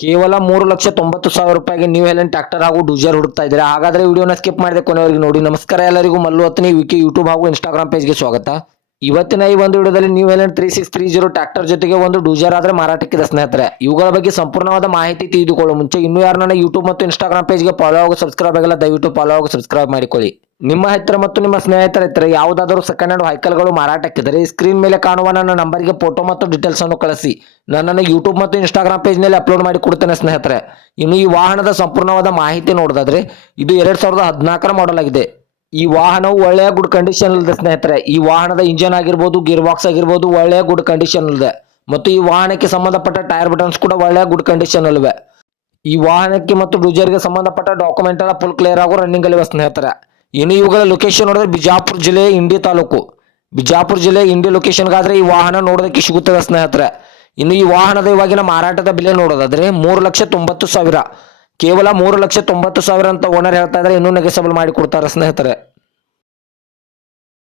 ಕೇವಲ 3,90,000 ರೂಪಾಯಿಗೆ new Holland tractor ಹಾಗೂ ಡೂಜರ್ ಹುಡುಕ್ತಾ ಇದ್ದೀರಾ? ಹಾಗಾದ್ರೆ ವಿಡಿಯೋನ ಸ್ಕಿಪ್ ಮಾಡದೆ ಕೊನೆವರೆಗೆ ನೋಡಿ. ನಮಸ್ಕಾರ ಎಲ್ಲರಿಗೂ, ಮಲ್ಲು ಹತ್ತನೇ ವಿಕಿ ಯೂಟ್ಯೂಬ್ ಹಾಗೂ ಇನ್ಸ್ಟಾಗ್ರಾಮ್ ಪೇಜ್ಗೆ ಸ್ವಾಗತ. ಇವತ್ತಿನ ಈ ಒಂದು ವಿಡಿಯೋದಲ್ಲಿ ನ್ಯೂ ಹೆಲೆಂಡ್ 3630 ಟ್ರ್ಯಾಕ್ಟರ್ ಜೊತೆಗೆ ಒಂದು ಡೂಜರ್ ಆದ್ರೆ ಮಾರಾಟಕ್ಕಿದೆ ಸ್ನೇಹಿತರೆ. ಇವುಗಳ ಬಗ್ಗೆ ಸಂಪೂರ್ಣವಾದ ಮಾಹಿತಿ ತಿಳಿದುಕೊಳ್ಳುವ ಮುಂಚೆ ಇನ್ನೂ ಯಾರು ನನ್ನ ಯೂಟ್ಯೂಬ್ ಮತ್ತು ಇನ್ಸ್ಟಾಗ್ರಾಮ್ ಪೇಜ್ಗೆ ಫಾಲೋ ಹಾಗೂ ಸಬ್ಸ್ಕ್ರೈಬ್ ಆಗಿಲ್ಲ, ದಯವಿಟ್ಟು ಫಾಲೋ ಹಾಗೂ ಸಬ್ಸ್ಕ್ರೈಬ್ ಮಾಡಿಕೊಳ್ಳಿ. ನಿಮ್ಮ ಹತ್ತಿರ ಮತ್ತು ನಿಮ್ಮ ಸ್ನೇಹಿತರ ಹತ್ತಿರ ಯಾವುದಾದರೂ ಸೆಕೆಂಡ್ ಹ್ಯಾಂಡ್ ವೆಹಿಕಲ್ಗಳು ಮಾರಾಟಕ್ಕಿದ್ದರೆ ಸ್ಕ್ರೀನ್ ಮೇಲೆ ಕಾಣುವ ನನ್ನ ನಂಬರ್ಗೆ ಫೋಟೋ ಮತ್ತು ಡೀಟೇಲ್ಸ್ ಅನ್ನು ಕಳಿಸಿ. ನನ್ನನ್ನು ಯೂಟ್ಯೂಬ್ ಮತ್ತು ಇನ್ಸ್ಟಾಗ್ರಾಮ್ ಪೇಜ್ನಲ್ಲಿ ಅಪ್ಲೋಡ್ ಮಾಡಿ ಕೊಡ್ತೇನೆ ಸ್ನೇಹಿತರೆ. ಇನ್ನು ಈ ವಾಹನದ ಸಂಪೂರ್ಣವಾದ ಮಾಹಿತಿ ನೋಡೋದಾದ್ರೆ ಇದು 2014ರ ಮಾಡೆಲ್ ಆಗಿದೆ. ಈ ವಾಹನವು ಒಳ್ಳೆಯ ಗುಡ್ ಕಂಡೀಷನ್ ಇದೆ ಸ್ನೇಹಿತರೆ. ಈ ವಾಹನದ ಇಂಜನ್ ಆಗಿರ್ಬೋದು, ಗೇರ್ ಬಾಕ್ಸ್ ಆಗಿರ್ಬೋದು ಒಳ್ಳೆಯ ಗುಡ್ ಕಂಡೀಷನ್ ಇದೆ. ಮತ್ತು ಈ ವಾಹನಕ್ಕೆ ಸಂಬಂಧಪಟ್ಟ ಟೈರ್ ಬಟನ್ಸ್ ಕೂಡ ಒಳ್ಳೆಯ ಗುಡ್ ಕಂಡೀಷನ್ ಅಲ್ಲಿವೆ. ಈ ವಾಹನಕ್ಕೆ ಮತ್ತು ಡೂಜರ್ಗೆ ಸಂಬಂಧಪಟ್ಟ ಡಾಕ್ಯುಮೆಂಟ್ ಎಲ್ಲ ಫುಲ್ ಕ್ಲಿಯರ್ ಆಗೋ ರನ್ನಿಂಗ್ ಅಲ್ಲಿವೆ ಸ್ನೇಹಿತರೆ. ಇನ್ನು ಇವುಗಳ ಲೊಕೇಶನ್ ನೋಡಿದ್ರೆ ಬಿಜಾಪುರ ಜಿಲ್ಲೆ ಇಂಡಿ ತಾಲೂಕು, ಬಿಜಾಪುರ ಜಿಲ್ಲೆ ಇಂಡಿ ಲೊಕೇಶನ್ಗಾದ್ರೆ ಈ ವಾಹನ ನೋಡೋದಕ್ಕೆ ಸಿಗುತ್ತದೆ ಸ್ನೇಹಿತರೆ. ಇನ್ನು ಈ ವಾಹನದ ಇವಾಗಿನ ಮಾರಾಟದ ಬೆಲೆ ನೋಡೋದಾದ್ರೆ 3,90,000, ಕೇವಲ 3,90,000 ಅಂತ ಓನರ್ ಹೇಳ್ತಾ ಇದ್ದಾರೆ. ಇನ್ನೂ ನೆಗೆಸಬಲ್ ಮಾಡಿ ಕೊಡ್ತಾರೆ ಸ್ನೇಹಿತರೆ.